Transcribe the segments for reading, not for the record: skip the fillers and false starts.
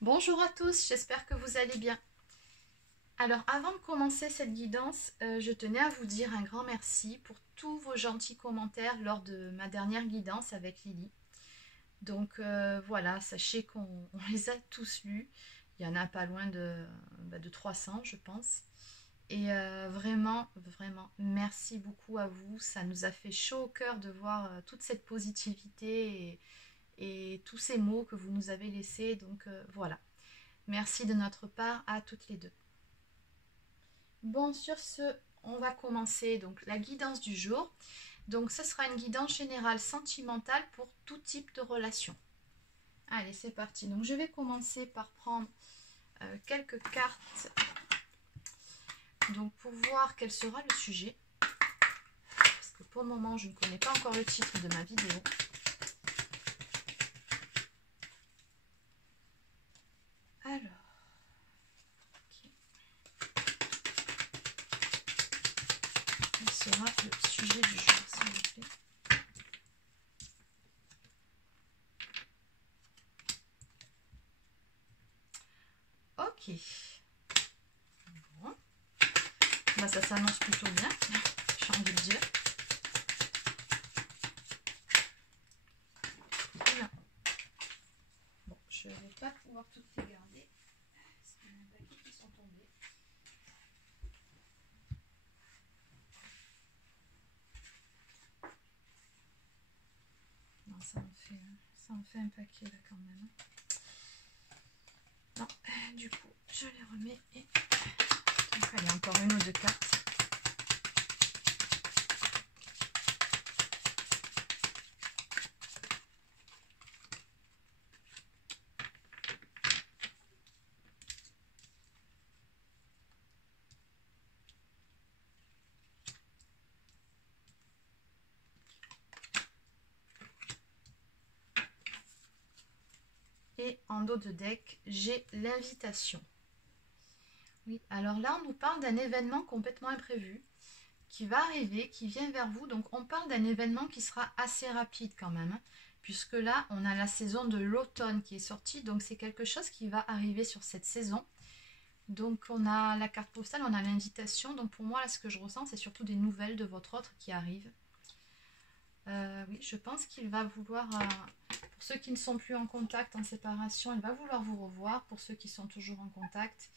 Bonjour à tous, j'espère que vous allez bien. Alors avant de commencer cette guidance, je tenais à vous dire un grand merci pour tous vos gentils commentaires lors de ma dernière guidance avec Lily. Donc voilà, sachez qu'on les a tous lus. Il y en a pas loin de 300 je pense. Et vraiment, vraiment, merci beaucoup à vous. Ça nous a fait chaud au cœur de voir toute cette positivité et tous ces mots que vous nous avez laissés. Donc voilà. Merci de notre part à toutes les deux. Bon, sur ce, on va commencer donc la guidance du jour. Donc, ce sera une guidance générale sentimentale pour tout type de relation. Allez, c'est parti. Donc, je vais commencer par prendre quelques cartes donc pour voir quel sera le sujet. Parce que pour le moment, je ne connais pas encore le titre de ma vidéo. Alors. Quel sera le sujet du jour, s'il vous plaît? Ok. Bon. Bah, ça s'annonce plutôt bien, j'ai envie de dire. Bien. Bon, je ne vais pas pouvoir toutes les garder. Parce qu'il y en a un paquet qui sont tombés. Non, ça en fait un paquet là quand même. Non, du coup, je les remets et donc allez, encore une ou deux cartes. Et en dos de deck, j'ai l'invitation. Oui, alors là, on nous parle d'un événement complètement imprévu qui va arriver, qui vient vers vous. Donc, on parle d'un événement qui sera assez rapide quand même, hein, puisque là, on a la saison de l'automne qui est sortie. Donc, c'est quelque chose qui va arriver sur cette saison. Donc, on a la carte postale, on a l'invitation. Donc, pour moi, là, ce que je ressens, c'est surtout des nouvelles de votre autre qui arrivent. Oui, je pense qu'il va vouloir, pour ceux qui ne sont plus en contact, en séparation, il va vouloir vous revoir. Pour ceux qui sont toujours en contact,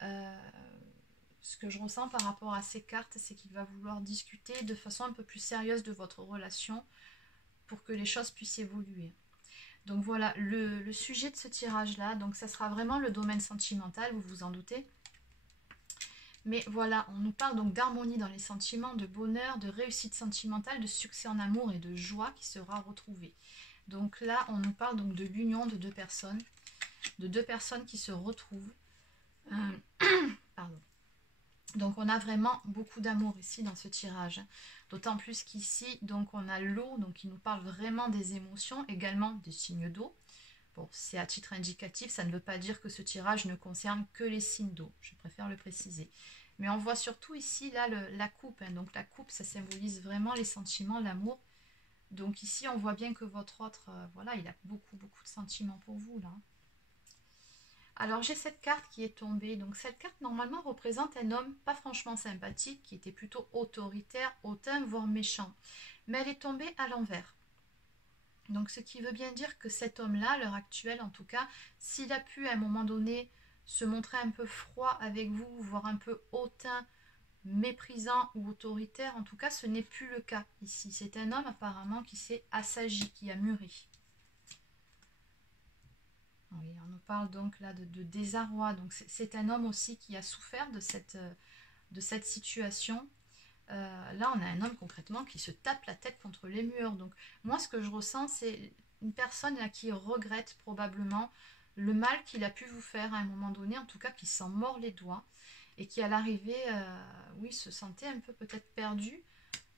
ce que je ressens par rapport à ces cartes, c'est qu'il va vouloir discuter de façon un peu plus sérieuse de votre relation pour que les choses puissent évoluer. Donc voilà, le sujet de ce tirage-là, donc ça sera vraiment le domaine sentimental, vous vous en doutez. Mais voilà, on nous parle donc d'harmonie dans les sentiments, de bonheur, de réussite sentimentale, de succès en amour et de joie qui sera retrouvée. Donc là, on nous parle donc de l'union de deux personnes qui se retrouvent. Pardon. Donc on a vraiment beaucoup d'amour ici dans ce tirage. D'autant plus qu'ici, donc on a l'eau, donc qui nous parle vraiment des émotions, également des signes d'eau. Bon, c'est à titre indicatif, ça ne veut pas dire que ce tirage ne concerne que les signes d'eau, je préfère le préciser. Mais on voit surtout ici, là, la coupe. Hein. Donc la coupe, ça symbolise vraiment les sentiments, l'amour. Donc ici, on voit bien que votre autre, voilà, il a beaucoup, beaucoup de sentiments pour vous, là. Alors j'ai cette carte qui est tombée. Donc cette carte, normalement, représente un homme pas franchement sympathique, qui était plutôt autoritaire, hautain, voire méchant. Mais elle est tombée à l'envers. Donc ce qui veut bien dire que cet homme-là, à l'heure actuelle en tout cas, s'il a pu à un moment donné se montrer un peu froid avec vous, voire un peu hautain, méprisant ou autoritaire, en tout cas ce n'est plus le cas ici. C'est un homme apparemment qui s'est assagi, qui a mûri. Oui, on nous parle donc là de désarroi. Donc c'est un homme aussi qui a souffert de cette situation. Là, on a un homme concrètement qui se tape la tête contre les murs. Donc, moi, ce que je ressens, c'est une personne là qui regrette probablement le mal qu'il a pu vous faire à un moment donné, en tout cas qui s'en mord les doigts et qui, à l'arrivée, oui, se sentait un peu peut-être perdu.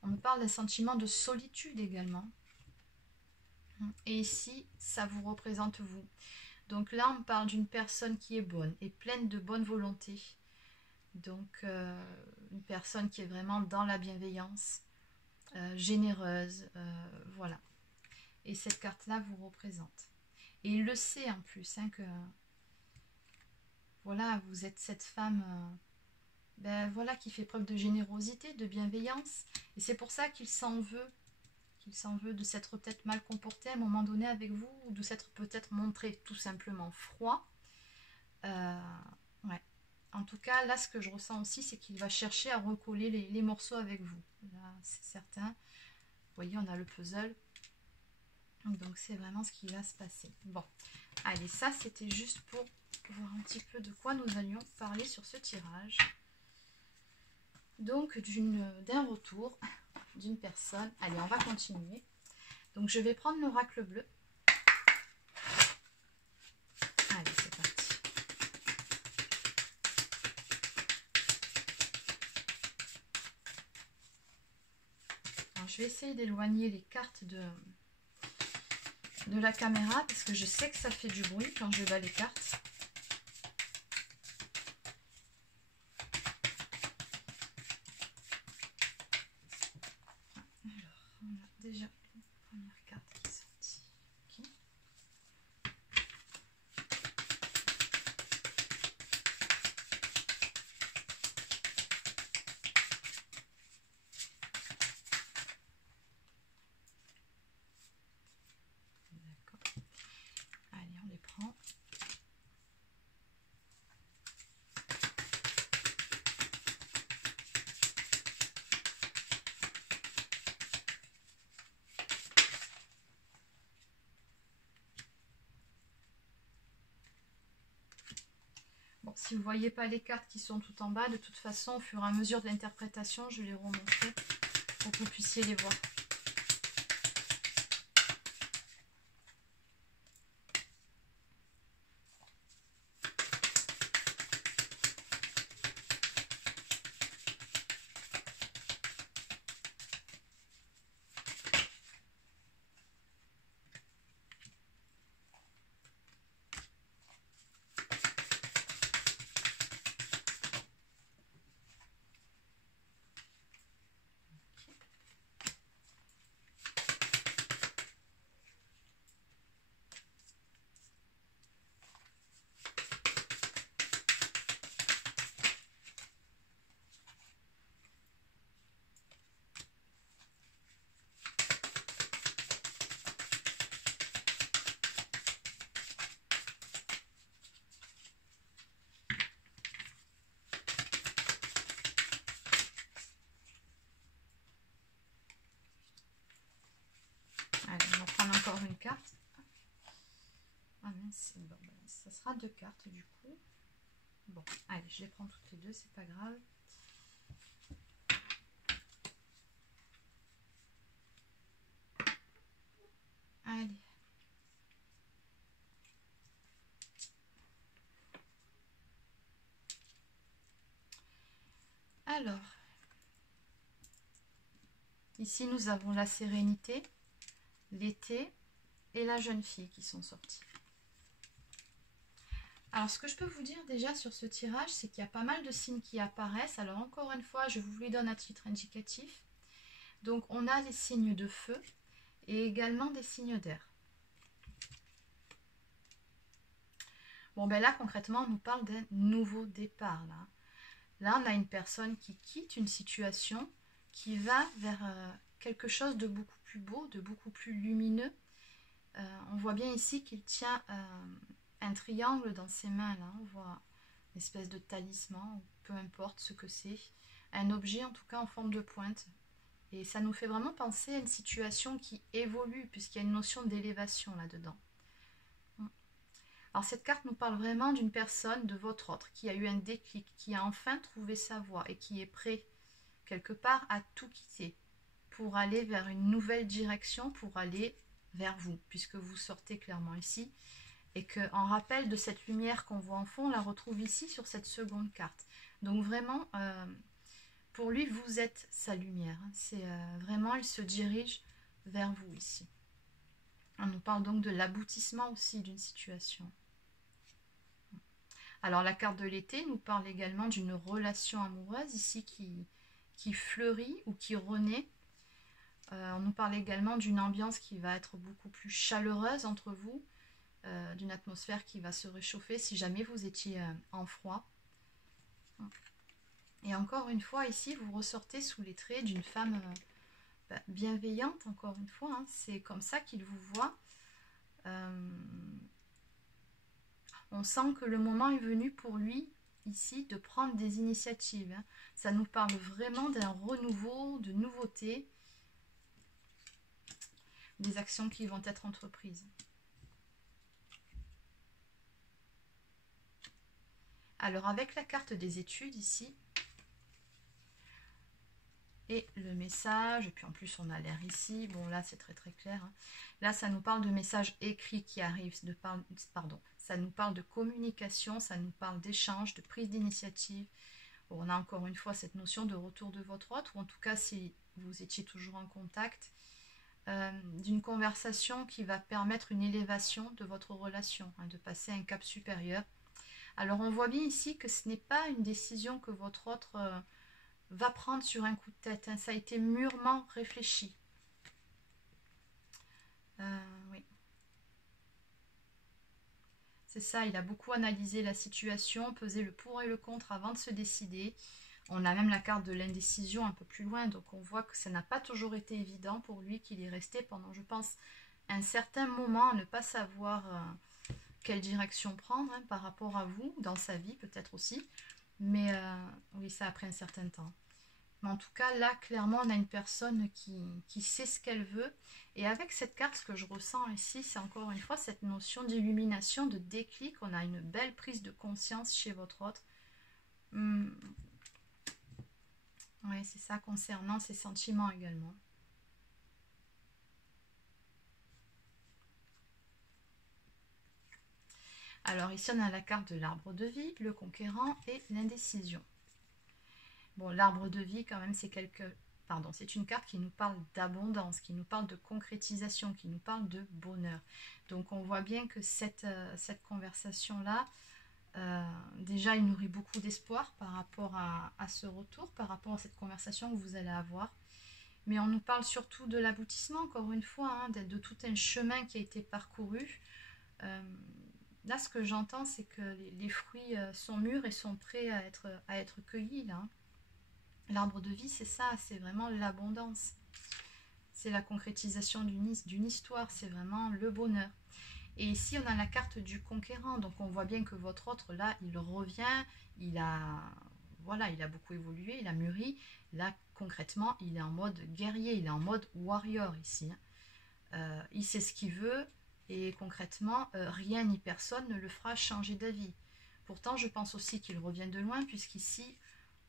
On me parle d'un sentiment de solitude également. Et ici, ça vous représente vous. Donc là, on parle d'une personne qui est bonne et pleine de bonne volonté. Donc, une personne qui est vraiment dans la bienveillance, généreuse, voilà. Et cette carte-là vous représente. Et il le sait en plus, hein, que voilà, vous êtes cette femme ben, voilà, qui fait preuve de générosité, de bienveillance. Et c'est pour ça qu'il s'en veut. Qu'il s'en veut de s'être peut-être mal comporté à un moment donné avec vous, ou de s'être peut-être montré tout simplement froid. Ouais. En tout cas, là, ce que je ressens aussi, c'est qu'il va chercher à recoller les morceaux avec vous. Là, c'est certain. Vous voyez, on a le puzzle. Donc, c'est vraiment ce qui va se passer. Bon, allez, ça, c'était juste pour voir un petit peu de quoi nous allions parler sur ce tirage. Donc, d'un retour d'une personne. Allez, on va continuer. Donc, je vais prendre l'oracle bleu. Allez, c'est parti. Alors, je vais essayer d'éloigner les cartes de la caméra parce que je sais que ça fait du bruit quand je bats les cartes. Alors, on a déjà une première carte qui est sortie. Okay. D'accord. Allez, on les prend. Bon, si vous ne voyez pas les cartes qui sont tout en bas, de toute façon, au fur et à mesure de l'interprétation, je les remontrerai pour que vous puissiez les voir. Allez, on va prendre encore une carte. Ah mince, bon, ça sera 2 cartes du coup. Bon, allez, je les prends toutes les deux, c'est pas grave. Allez. Alors, ici nous avons la sérénité, l'été et la jeune fille qui sont sortis. Alors, ce que je peux vous dire déjà sur ce tirage, c'est qu'il y a pas mal de signes qui apparaissent. Alors, encore une fois, je vous les donne à titre indicatif. Donc, on a les signes de feu et également des signes d'air. Bon, ben là, concrètement, on nous parle d'un nouveau départ. Là, on a une personne qui quitte une situation, qui va vers quelque chose de beaucoup plus beau, de beaucoup plus lumineux. On voit bien ici qu'il tient un triangle dans ses mains. Là, on voit une espèce de talisman, peu importe ce que c'est. Un objet, en tout cas, en forme de pointe. Et ça nous fait vraiment penser à une situation qui évolue, puisqu'il y a une notion d'élévation là-dedans. Alors cette carte nous parle vraiment d'une personne, de votre autre, qui a eu un déclic, qui a enfin trouvé sa voie et qui est prêt, quelque part, à tout quitter pour aller vers une nouvelle direction, pour aller vers vous, puisque vous sortez clairement ici. Et qu'en rappel de cette lumière qu'on voit en fond, on la retrouve ici sur cette seconde carte. Donc vraiment, pour lui, vous êtes sa lumière. C'est vraiment, il se dirige vers vous ici. On nous parle donc de l'aboutissement aussi d'une situation. Alors la carte de l'été nous parle également d'une relation amoureuse ici qui fleurit ou qui renaît. On nous parle également d'une ambiance qui va être beaucoup plus chaleureuse entre vous. d'une atmosphère qui va se réchauffer si jamais vous étiez en froid. Et encore une fois, ici, vous ressortez sous les traits d'une femme bienveillante, encore une fois. Hein. C'est comme ça qu'il vous voit. On sent que le moment est venu pour lui, ici, de prendre des initiatives. Hein. Ça nous parle vraiment d'un renouveau, de nouveautés, des actions qui vont être entreprises. Alors, avec la carte des études, ici, et le message, et puis en plus on a l'air ici, bon là c'est très très clair, hein. Là ça nous parle de messages écrits qui arrivent, ça nous parle de communication, ça nous parle d'échange, de prise d'initiative. Bon, on a encore une fois cette notion de retour de votre hôte, ou en tout cas si vous étiez toujours en contact, d'une conversation qui va permettre une élévation de votre relation, hein, de passer à un cap supérieur. Alors on voit bien ici que ce n'est pas une décision que votre autre va prendre sur un coup de tête, hein. Ça a été mûrement réfléchi. Oui. C'est ça, il a beaucoup analysé la situation, pesé le pour et le contre avant de se décider. On a même la carte de l'indécision un peu plus loin, donc on voit que ça n'a pas toujours été évident pour lui, qu'il est resté pendant, je pense, un certain moment à ne pas savoir quelle direction prendre, hein, par rapport à vous, dans sa vie peut-être aussi. Mais oui, ça a pris un certain temps. Mais en tout cas, là, clairement, on a une personne qui sait ce qu'elle veut. Et avec cette carte, ce que je ressens ici, c'est encore une fois cette notion d'illumination, de déclic. On a une belle prise de conscience chez votre autre. Oui, c'est ça, concernant ses sentiments également. Alors ici, on a la carte de l'arbre de vie, le conquérant et l'indécision. Bon, l'arbre de vie, quand même, c'est c'est une carte qui nous parle d'abondance, qui nous parle de concrétisation, qui nous parle de bonheur. Donc, on voit bien que cette conversation-là, déjà, il nourrit beaucoup d'espoir par rapport à ce retour, par rapport à cette conversation que vous allez avoir. Mais on nous parle surtout de l'aboutissement, encore une fois, hein, de tout un chemin qui a été parcouru. Là, ce que j'entends, c'est que les fruits sont mûrs et sont prêts à être cueillis, là. L'arbre de vie, c'est ça, c'est vraiment l'abondance. C'est la concrétisation d'une histoire, c'est vraiment le bonheur. Et ici, on a la carte du conquérant, donc on voit bien que votre autre, là, il revient, il a beaucoup évolué, il a mûri. Là, concrètement, il est en mode guerrier, il est en mode warrior ici. Il sait ce qu'il veut, et concrètement, rien ni personne ne le fera changer d'avis. Pourtant, je pense aussi qu'il revient de loin, puisqu'ici,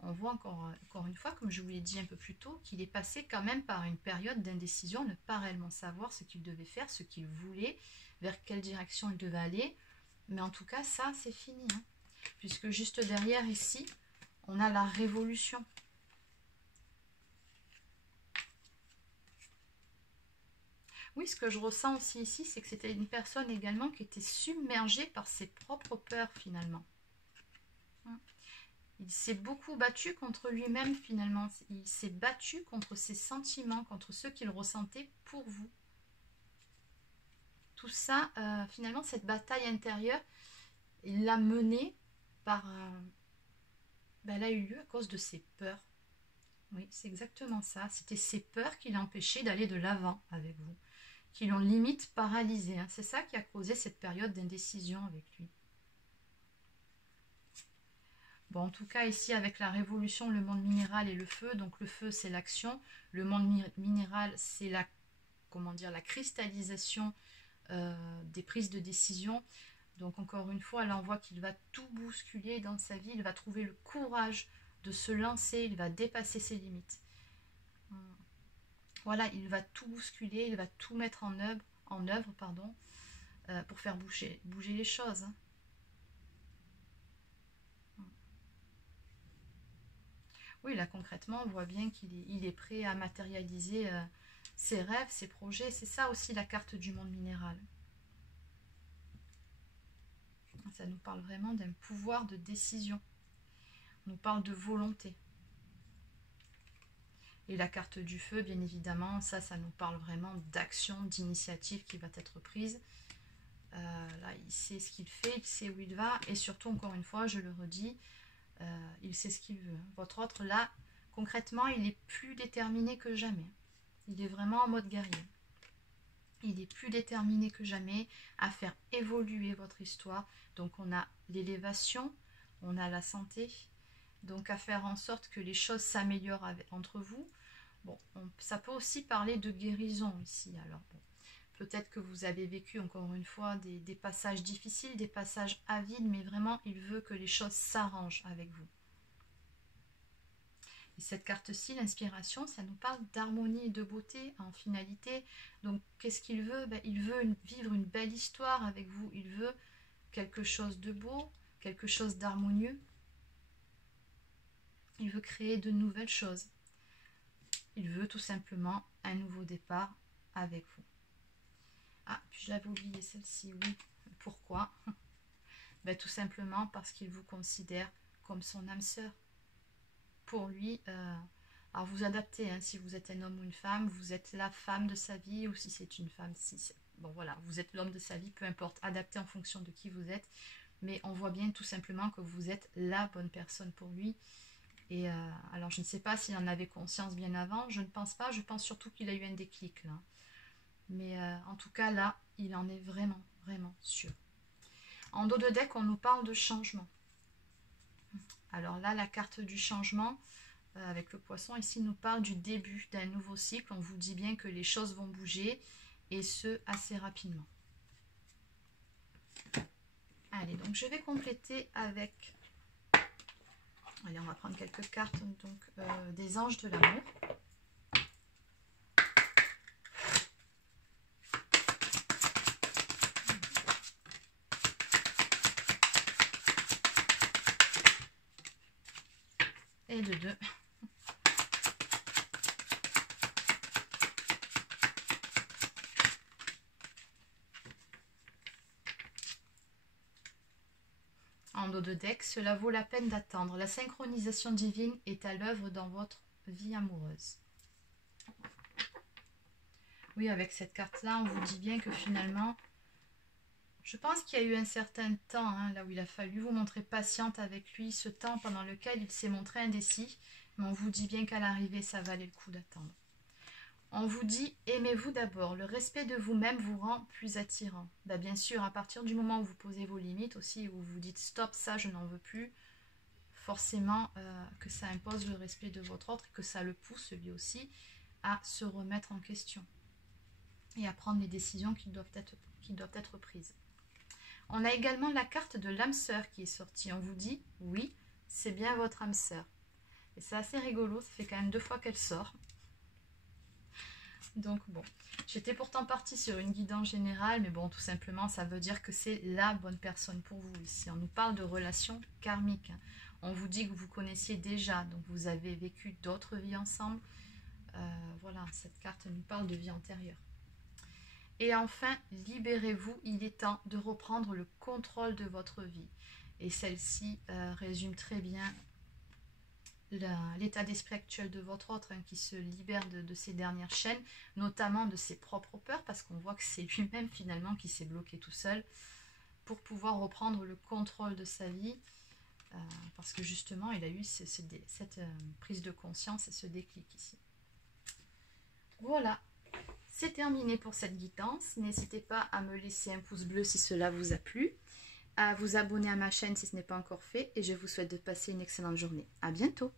on voit encore une fois, comme je vous l'ai dit un peu plus tôt, qu'il est passé quand même par une période d'indécision, ne pas réellement savoir ce qu'il devait faire, ce qu'il voulait, vers quelle direction il devait aller. Mais en tout cas, ça, c'est fini. Hein, puisque juste derrière, ici, on a la révolution. Oui, ce que je ressens aussi ici, c'est que c'était une personne également qui était submergée par ses propres peurs, finalement. Il s'est beaucoup battu contre lui-même, finalement. Il s'est battu contre ses sentiments, contre ce qu'il ressentait pour vous. Tout ça, finalement, cette bataille intérieure, il l'a menée par... elle a eu lieu à cause de ses peurs. Oui, c'est exactement ça. C'était ses peurs qui l'empêchaient d'aller de l'avant avec vous, qui l'ont limite paralysé. Hein. C'est ça qui a causé cette période d'indécision avec lui. Bon, en tout cas, ici, avec la révolution, le monde minéral et le feu. Donc, le feu, c'est l'action. Le monde minéral, c'est la cristallisation des prises de décision. Donc, encore une fois, là, on voit qu'il va tout bousculer dans sa vie. Il va trouver le courage de se lancer. Il va dépasser ses limites. Voilà, il va tout bousculer. Il va tout mettre en œuvre, pour faire bouger les choses. Hein. Oui, là concrètement, on voit bien qu'il est prêt à matérialiser ses rêves, ses projets. C'est ça aussi la carte du monde minéral. Ça nous parle vraiment d'un pouvoir de décision. On nous parle de volonté. Et la carte du feu, bien évidemment, ça nous parle vraiment d'action, d'initiative qui va être prise. Là, il sait ce qu'il fait, il sait où il va. Et surtout, encore une fois, je le redis, il sait ce qu'il veut. Votre autre, là, concrètement, il est plus déterminé que jamais. Il est vraiment en mode guerrier. Il est plus déterminé que jamais à faire évoluer votre histoire. Donc, on a l'élévation, on a la santé. Donc, à faire en sorte que les choses s'améliorent entre vous. Bon, ça peut aussi parler de guérison ici. Alors, bon, peut-être que vous avez vécu, encore une fois, des passages difficiles, des passages avides, mais vraiment, il veut que les choses s'arrangent avec vous. Et cette carte-ci, l'inspiration, ça nous parle d'harmonie et de beauté en finalité. Donc, qu'est-ce qu'il veut? Ben, il veut vivre une belle histoire avec vous. Il veut quelque chose de beau, quelque chose d'harmonieux. Il veut créer de nouvelles choses. Il veut tout simplement un nouveau départ avec vous. Ah, puis je l'avais oublié celle-ci, oui. Pourquoi? Ben, tout simplement parce qu'il vous considère comme son âme sœur. Pour lui, alors vous adaptez, hein, si vous êtes un homme ou une femme, vous êtes la femme de sa vie, ou si c'est une femme, bon voilà, vous êtes l'homme de sa vie, peu importe, adapté en fonction de qui vous êtes, mais on voit bien tout simplement que vous êtes la bonne personne pour lui. Et alors je ne sais pas s'il en avait conscience bien avant, je ne pense pas, je pense surtout qu'il a eu un déclic là. Mais en tout cas là, il en est vraiment, vraiment sûr. En dos de deck, on nous parle de changement. Alors là, la carte du changement, avec le poisson, ici, nous parle du début d'un nouveau cycle. On vous dit bien que les choses vont bouger, et ce, assez rapidement. Allez, donc je vais compléter avec... Allez, on va prendre quelques cartes, donc des anges de l'amour. Et de 2. En dos de deck, cela vaut la peine d'attendre. La synchronisation divine est à l'œuvre dans votre vie amoureuse. Oui, avec cette carte-là, on vous dit bien que finalement, je pense qu'il y a eu un certain temps, hein, là où il a fallu vous montrer patiente avec lui, ce temps pendant lequel il s'est montré indécis, mais on vous dit bien qu'à l'arrivée, ça valait le coup d'attendre. On vous dit, aimez-vous d'abord, le respect de vous-même vous rend plus attirant. Ben, bien sûr, à partir du moment où vous posez vos limites aussi, où vous dites stop, ça je n'en veux plus, forcément que ça impose le respect de votre autre et que ça le pousse lui aussi à se remettre en question et à prendre les décisions qui doivent être prises. On a également la carte de l'âme sœur qui est sortie. On vous dit, oui, c'est bien votre âme sœur. Et c'est assez rigolo, ça fait quand même 2 fois qu'elle sort. Donc bon, j'étais pourtant partie sur une guidance générale, mais bon, tout simplement, ça veut dire que c'est la bonne personne pour vous ici. On nous parle de relations karmiques. On vous dit que vous connaissiez déjà, donc vous avez vécu d'autres vies ensemble. Voilà, cette carte nous parle de vie antérieure. Et enfin, libérez-vous, il est temps de reprendre le contrôle de votre vie. Et celle-ci résume très bien l'état d'esprit actuel de votre autre, hein, qui se libère de ses dernières chaînes, notamment de ses propres peurs, parce qu'on voit que c'est lui-même finalement qui s'est bloqué tout seul, pour pouvoir reprendre le contrôle de sa vie, parce que justement, il a eu cette prise de conscience et ce déclic ici. Voilà. C'est terminé pour cette guidance. N'hésitez pas à me laisser un pouce bleu si cela vous a plu, à vous abonner à ma chaîne si ce n'est pas encore fait, et je vous souhaite de passer une excellente journée. À bientôt!